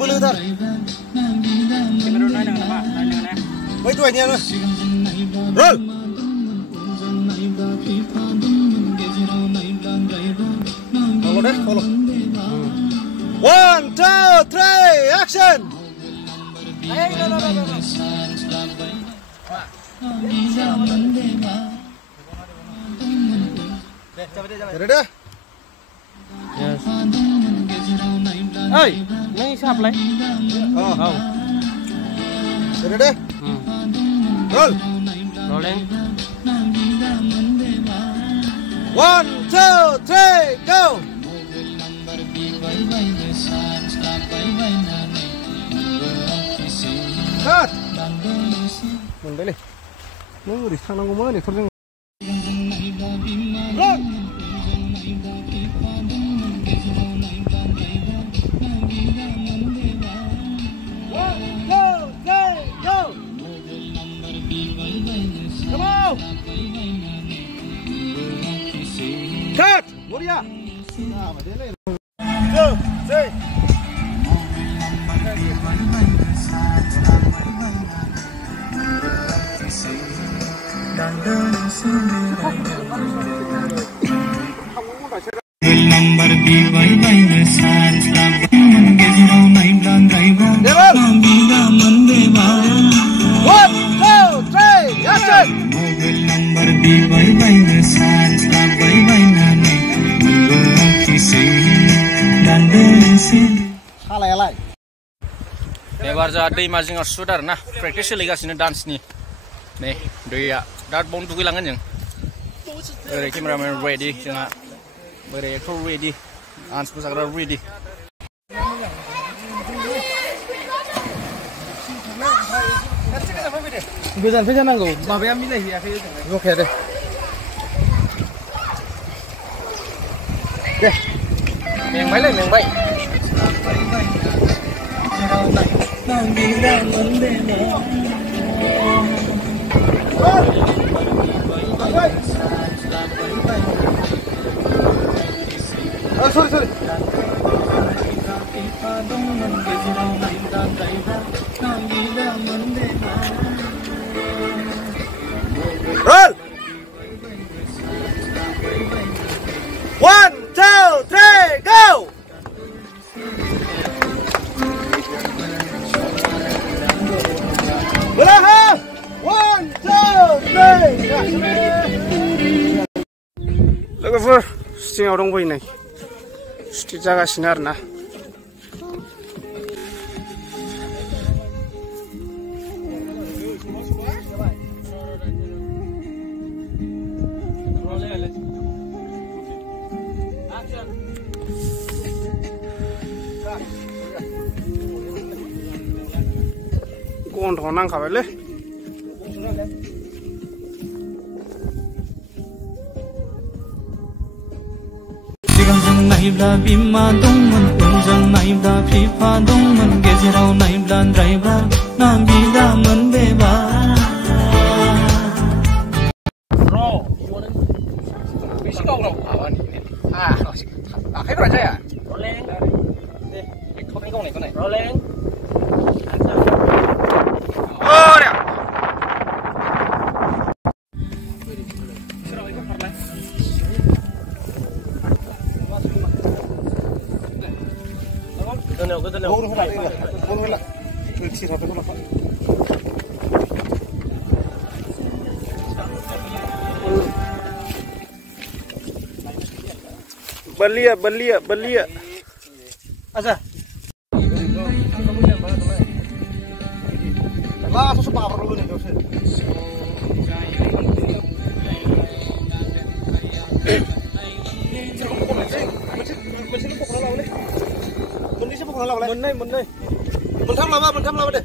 Bulutar. Wait, roll. Follow. 1, 2, 3, action. Ready? Yes. Hey, ini siapa lagi? Oh. Ready? Roll. Rolling. 1, 2, 3, go. Cut. Mendele. Mau risang nanggung mana nih? Roll. Ebar जा दैमा जिङाव suit आरो ना practice सोलिगासिनो डान्सनि नै दैया दा बावनो दुगैलांगोन जों ओरै केमेरामेन रेडि जोंहा ओरै एक्टर रेडि डान्स मोसाग्रा रेडि गोजान फैजानांगौ माबाया मिलायहैयाखै जखाया they मेंबाय sorry. Roll. 1, 2, 3, go. Beraha. 1, 2, 3. लोगोफोर सिङाव दंबोयो नै स्ट्रिट जागासिनो आरो ना गन्थ'आव नांखाबायलै नायब्ला बिमा दंमोन उनजों नायब्ला फिफा दंमोन गेजेराव नायब्ला ड्राइभार ना बिदामोन बेबा आखाइफोरा जाया रलें Belia. Asa. Lah, aku separuh dulu nih, dosen. Menai. Bentam lama deh.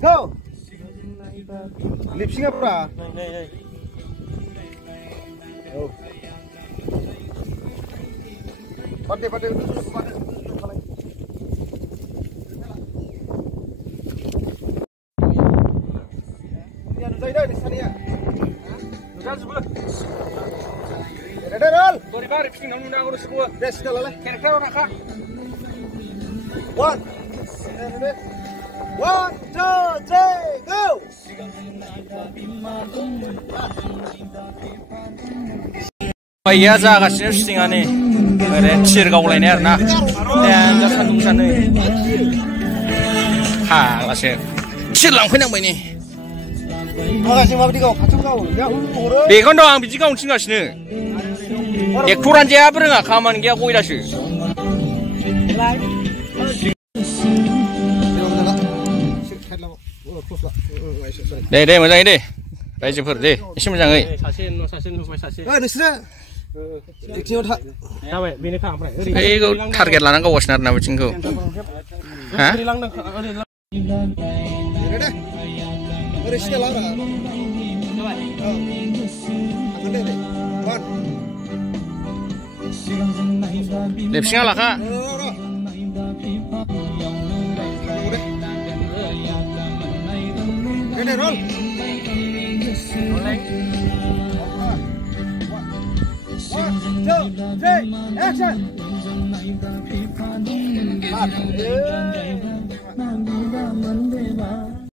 Go. Lipsing apa? Oh. Pade. Ini anu saya di sana ya. Nujan sebelah. Roll. Tori bar lipsing nang nang urus semua. Des dah lah. Kira-kira orang kah? 1, 2, 3, go. Iya जागासिनो सिङानि ओरै थिर गावलायनाय आरोना दा सान्दुं गोसानो हालासो थिर लांफैनांबाय नि Makasih maaf kau, kacau kau. Ya, बेखौनोथ' आं बिदि गावनो थिनगासिनो एक्टरानो जेबो रोङा खामानि गैया गयदासो दे मोजाङै दे रायजोफोर दे एसे मोजाङै नोंसोरो एक्टिंआव था बैखौ टारगेट लानानै गावगासिनो आरोना बिथिंखौ हा ओरै सिदा लाब्रा लेपसिङा लाखा roll. One, 2, 3, action.